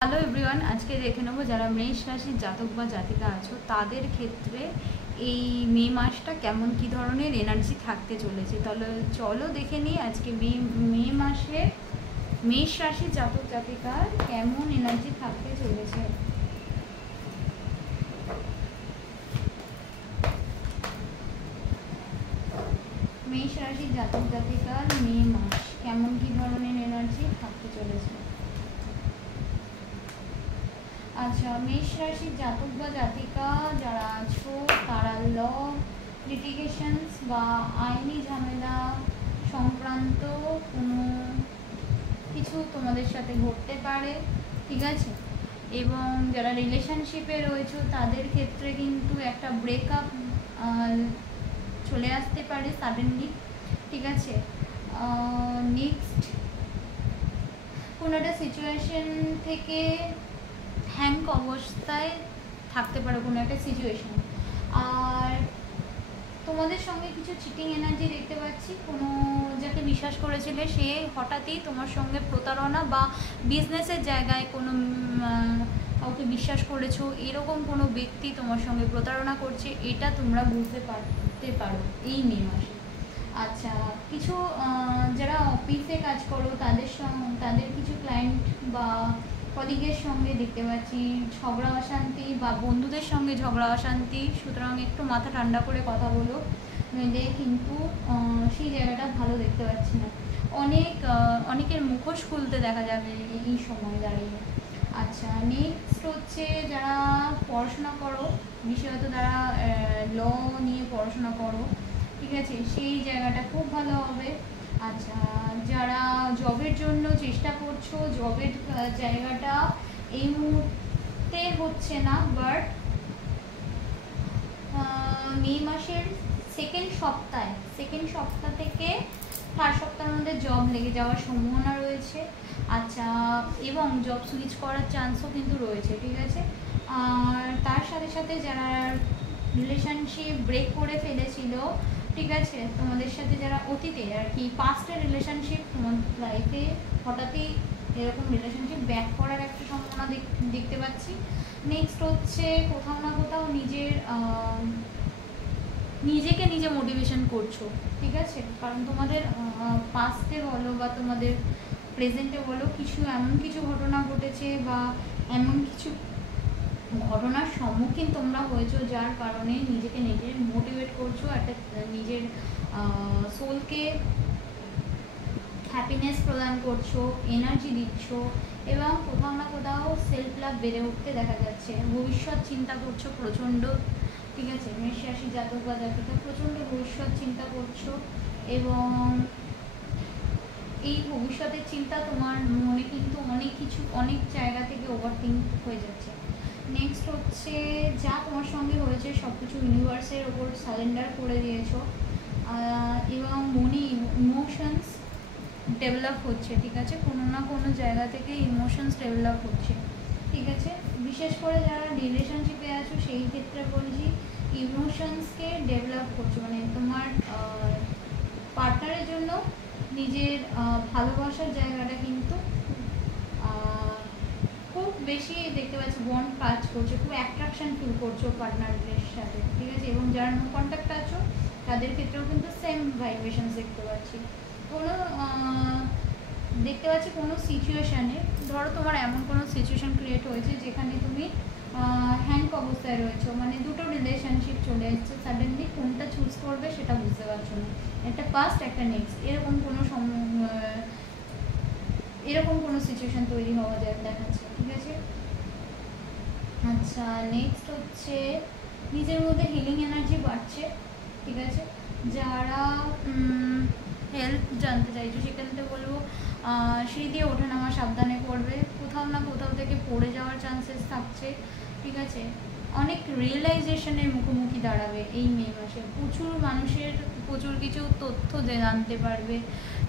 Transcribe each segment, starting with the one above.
Hello everyone, আজকে দেখে নেবো যারা মেষ রাশির জাতক বা জাতিকা আছো তাদের ক্ষেত্রে এই মে মাসটা কেমন কী ধরনের এনার্জি থাকতে চলেছে। তাহলে চলো দেখে নিই আজকে মে মাসে মেষ রাশির জাতক জাতিকার কেমন এনার্জি থাকতে চলেছে। মেষ রাশির জাতক জাতিকার মে মাস কেমন কী ধরনের এনার্জি থাকতে চলেছে। আচ্ছা, মেষ রাশির জাতক বা জাতিকা যারা আছো তারা ল লিটিগেশনস বা আইনি ঝামেলা সংক্রান্ত কোনো কিছু তোমাদের সাথে ঘটতে পারে, ঠিক আছে। এবং যারা রিলেশনশিপে রয়েছে তাদের ক্ষেত্রে কিন্তু একটা ব্রেকআপ চলে আসতে পারে সাডেনলি, ঠিক আছে। নেক্সট কোনো একটা সিচুয়েশন থেকে হ্যাঙ্ক অবস্থায় থাকতে পারে কোনো একটা সিচুয়েশন। আর তোমাদের সঙ্গে কিছু চিটিং এনার্জি দেখতে পাচ্ছি। কোনো যাকে বিশ্বাস করেছিলে সে হঠাৎই তোমার সঙ্গে প্রতারণা বা বিজনেসের জায়গায় কোনো কাউকে বিশ্বাস করেছো, এরকম কোনো ব্যক্তি তোমার সঙ্গে প্রতারণা করছে, এটা তোমরা বুঝতে পারো এই মে মাসে। আচ্ছা, কিছু যারা অফিসে কাজ করো তাদের কিছু ক্লায়েন্ট বা কলিগের সঙ্গে দেখতে পাচ্ছি ঝগড়া অশান্তি বা বন্ধুদের সঙ্গে ঝগড়া অশান্তি, সুতরাং একটু মাথা ঠান্ডা করে কথা বলো, নইলে কিন্তু সেই জায়গাটা ভালো দেখতে পাচ্ছি না। অনেকের মুখোশ খুলতে দেখা যাবে এই সময় দাঁড়িয়ে। আচ্ছা, নেক্সট হচ্ছে যারা পড়াশোনা করো, বিশেষত যারা ল নিয়ে পড়াশোনা করো, ঠিক আছে, সেই জায়গাটা খুব ভালো হবে। আচ্ছা, যারা জবের জন্য চেষ্টা করছো, জবের জায়গাটা এই মুহূর্তে হচ্ছে না, বাট মে মাসের সেকেন্ড সপ্তাহ থেকে থার্ড সপ্তাহের মধ্যে জব লেগে যাওয়ার সম্ভাবনা রয়েছে। আচ্ছা, এবং জব সুইচ করার চান্সও কিন্তু রয়েছে, ঠিক আছে। আর তার সাথে সাথে যারা রিলেশনশিপ ব্রেক করে ফেলেছিল, ঠিক আছে, তোমাদের সাথে যারা অতীতে আর কি পাস্টের রিলেশনশিপ, তোমার লাইফে হঠাৎই এরকম রিলেশনশিপ ব্যাক করার একটা সম্ভাবনা দেখতে পাচ্ছি। নেক্সট হচ্ছে কোথাও না কোথাও নিজেকে নিজে মোটিভেশন করছো, ঠিক আছে, কারণ তোমাদের পাস্টে বলো বা তোমাদের প্রেজেন্টে বলো এমন কিছু ঘটনা ঘটেছে বা এমন কিছু ঘটনার সম্মুখীন তোমরা হয়েছো যার কারণে নিজেকে নিজে মোটিভেট করছো, একটা নিজের সোলকে হ্যাপিনেস প্রদান করছো, এনার্জি দিচ্ছ, এবং কোথাও না কোথাও সেলফ লাভ বেড়ে উঠতে দেখা যাচ্ছে। ভবিষ্যৎ চিন্তা করছো প্রচণ্ড, ঠিক আছে, মেষ রাশি জাতক বা জাতিকা প্রচণ্ড ভবিষ্যৎ চিন্তা করছো, এবং এই ভবিষ্যতের চিন্তা তোমার মনে কিন্তু অনেক জায়গা থেকে ওভারথিঙ্ক হয়ে যাচ্ছে। নেক্সট হচ্ছে যা তোমার সঙ্গে হয়েছে সব কিছু ইউনিভার্সের ওপর সারেন্ডার করে দিয়েছো, এবং ইমোশনস ডেভেলপ হচ্ছে, ঠিক আছে, কোনো না কোনো জায়গা থেকে ইমোশনস ডেভেলপ হচ্ছে, ঠিক আছে। বিশেষ করে যারা রিলেশনশিপে আছো সেই ক্ষেত্রে বলছি ইমোশনসকে ডেভেলপ করছো, মানে তোমার পার্টনারের জন্য নিজের ভালোবাসার জায়গাটা কিন্তু খুব বেশি দেখতে পাচ্ছি বন্ড কাজ করছে, খুব অ্যাট্রাকশন ফিল করছো পার্টনারের সাথে, ঠিক আছে। এবং যারা নো কন্ট্যাক্ট আছো তাদের ক্ষেত্রেও কিন্তু সেম ভাইব্রেশনস দেখতে পাচ্ছি। দেখতে পাচ্ছি কোনো সিচুয়েশানে, ধরো তোমার এমন কোনো সিচুয়েশান ক্রিয়েট হয়েছে যেখানে তুমি হ্যাঙ্ক অবস্থায় রয়েছো, মানে দুটো রিলেশনশিপ চলে এসছে, সাডেনলি কোনটা চুজ করবে সেটা বুঝতে পারছো না, একটা পাস্ট একটা নেক্সট, এরকম কোনো সিচুয়েশান তৈরি হওয়া যায় দেখাচ্ছে, ঠিক আছে। আচ্ছা, নেক্সট হচ্ছে নিজের মধ্যে হিলিং এনার্জি বাড়ছে, ঠিক আছে। যারা হেল্প জানতে চাইছো সেক্ষেত্রে বলবো সিঁড়ি দিয়ে ওঠা নামা সাবধানে করবে, কোথাও না কোথাও থেকে পড়ে যাওয়ার চান্সেস থাকছে, ঠিক আছে। অনেক রিয়েলাইজেশনের মুখোমুখি দাঁড়াবে এই মে মাসে, প্রচুর কিছু তথ্য জানতে পারবে,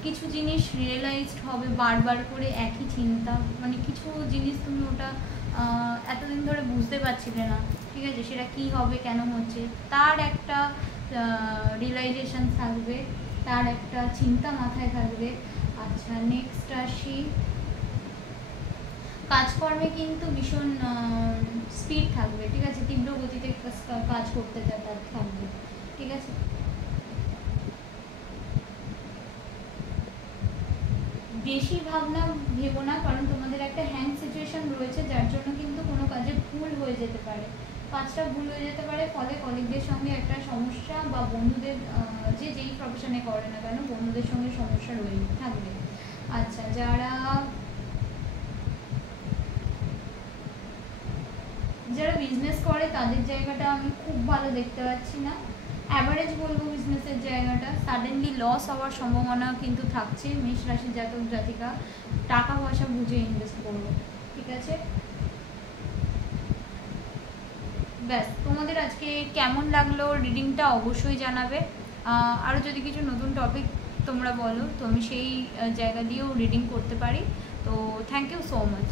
কিছু জিনিস রিয়েলাইজড হবে, বারবার করে একই চিন্তা, মানে কিছু জিনিস তুমি ওটা এতদিন ধরে বুঝতে পারছিলে না, ঠিক আছে, সেটা কি হবে কেন হচ্ছে তার একটা রিয়েলাইজেশন থাকবে, তার একটা চিন্তা মাথায় থাকবে। আচ্ছা, নেক্সট আসি কাজকর্মে কিন্তু ভীষণ স্পিড থাকবে, ঠিক আছে, তীব্র গতিতে কাজ করতে থাকবে, ঠিক আছে। বেশি ভাবনা ভেবো না, কারণ তোমাদের একটা হ্যাং সিচুয়েশন রয়েছে, যার জন্য কিন্তু কোনো কাজে ভুল হয়ে যেতে পারে, কাজটা ভুল হয়ে যেতে পারে, ফলে কলিগদের সঙ্গে একটা সমস্যা, বা বন্ধুদের যে যেই প্রফেশনে করে না কেন বন্ধুদের সঙ্গে সমস্যা রয়ে থাকবে। আচ্ছা, যারা বিজনেস করে তাদের জায়গাটা আমি খুব ভালো দেখতে পাচ্ছি না, অ্যাভারেজ বলবো বিজনেসের জায়গাটা। সাডেনলি লস হওয়ার সম্ভাবনা কিন্তু থাকছে, মেষ রাশির জাতক জাতিকা টাকা পয়সা বুঝে ইনভেস্ট করবো, ঠিক আছে। ব্যাস, তোমাদের আজকে কেমন লাগলো রিডিংটা অবশ্যই জানাবে। আরও যদি কিছু নতুন টপিক তোমরা বলো তো আমি সেই জায়গা দিয়েও রিডিং করতে পারি। তো থ্যাংক ইউ সো মাচ।